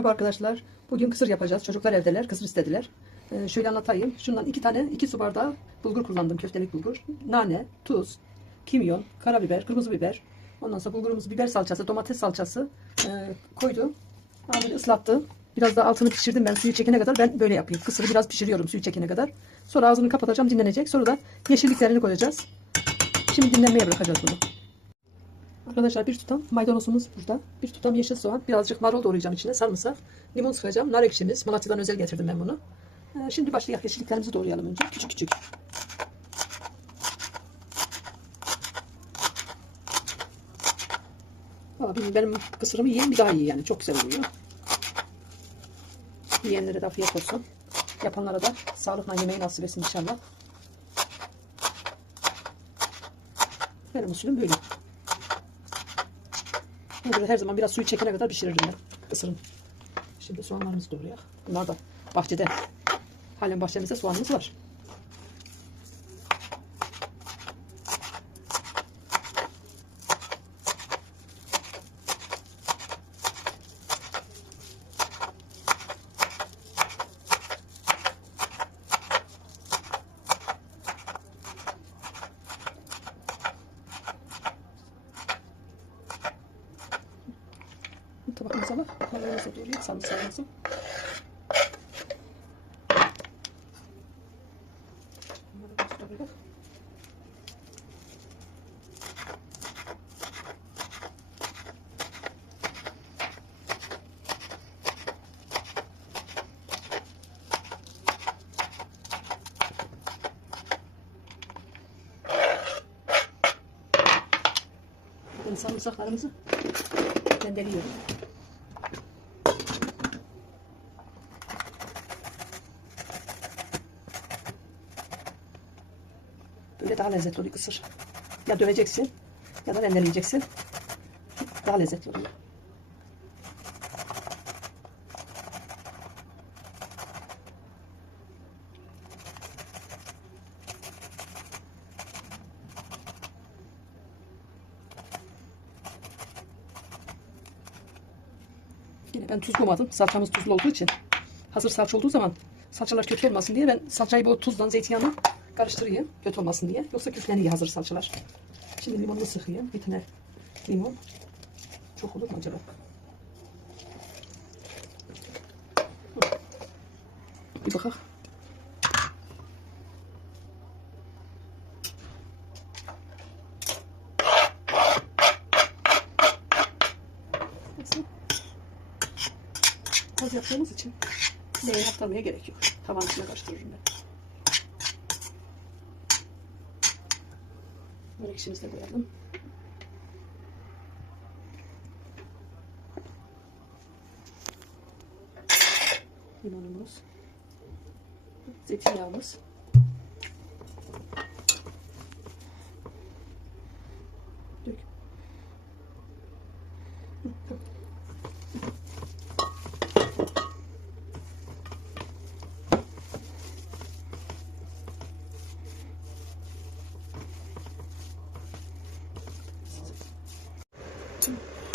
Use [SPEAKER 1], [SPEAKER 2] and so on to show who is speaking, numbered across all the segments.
[SPEAKER 1] Merhaba arkadaşlar. Bugün kısır yapacağız. Çocuklar evdeler. Kısır istediler. Ee, şöyle anlatayım. Şundan iki tane, iki su bardağı bulgur kullandım. Köftelik bulgur. Nane, tuz, kimyon, karabiber, kırmızı biber. Ondan sonra bulgurumuz biber salçası, domates salçası e, koydum. Abi ıslattım. Biraz daha altını pişirdim ben suyu çekene kadar. Ben böyle yapayım. Kısırı biraz pişiriyorum suyu çekene kadar. Sonra ağzını kapatacağım dinlenecek. Sonra da yeşilliklerini koyacağız. Şimdi dinlenmeye bırakacağız bunu. Arkadaşlar bir tutam maydanozumuz burada. Bir tutam yeşil soğan. Birazcık marul doğrayacağım içine. Sarımsak. Limon sıkacağım. Nar ekşimiz. Malatya'dan özel getirdim ben bunu. Ee, şimdi başlayalım. Yeşilliklerimizi doğrayalım önce. Küçük küçük. Benim, benim kısırımı yiyen bir daha iyi yani. Çok güzel oluyor. Yiyenlere de afiyet olsun. Yapanlara da sağlıkla yemeği nasip etsin inşallah. Benim usulüm böyle. Burada her zaman biraz suyu çekene kadar pişiririm ben. Isırın. Şimdi soğanlarımızı doğruyor. Bunlar da bahçede. Halen bahçemizde soğanımız var. Tabakımıza bak. Mallarımızı doğruyor. Sarımsağımızı. Sarımsaklarımızı rendeliyorum. Böyle daha lezzetli oluyor kısır. Ya döveceksin ya da rendeleyeceksin. Daha lezzetli oluyor. Yine ben tuz koymadım. Salçamız tuzlu olduğu için. Hazır salça olduğu zaman salçalar kötü olmasın diye ben salçayı bu tuzdan zeytinyağını karıştırayım. Kötü olmasın diye. Yoksa kökleniyor hazır salçalar. Şimdi limonumu sıkayım. Bir tane limon. Çok olur mu acaba? Bir bakalım. Az yaptığımız için leğen aktarmaya gerek yok. Tavan içine karıştırırım ben. Böyle ekşimizi de koyalım. Limonumuz. Zeytinyağımız.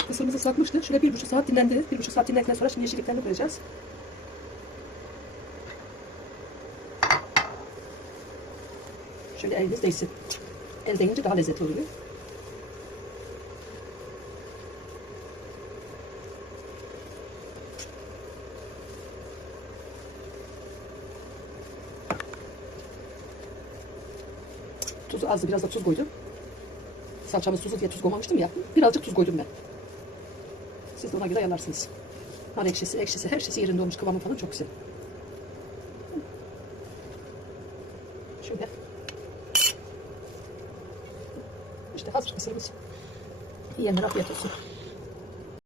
[SPEAKER 1] Kısırımızı ıslatmıştı. Şöyle bir buçuk saat dinlendi. Bir buçuk saat dinlendikten sonra şimdi yeşilliklerini koyacağız. Şöyle eliniz değsin. El değince daha lezzetli oluyor. Tuzu azdı. Biraz da tuz koydum. Salçamız tuzlu diye tuz koymamıştım ya. Birazcık tuz koydum ben. Siz de ona göre ayarlarsınız. Nar ekşisi, ekşisi, her şeysi yerinde olmuş. Kıvamı falan çok güzel. Şöyle. İşte hazır kısırımız. Yiyenler afiyet olsun.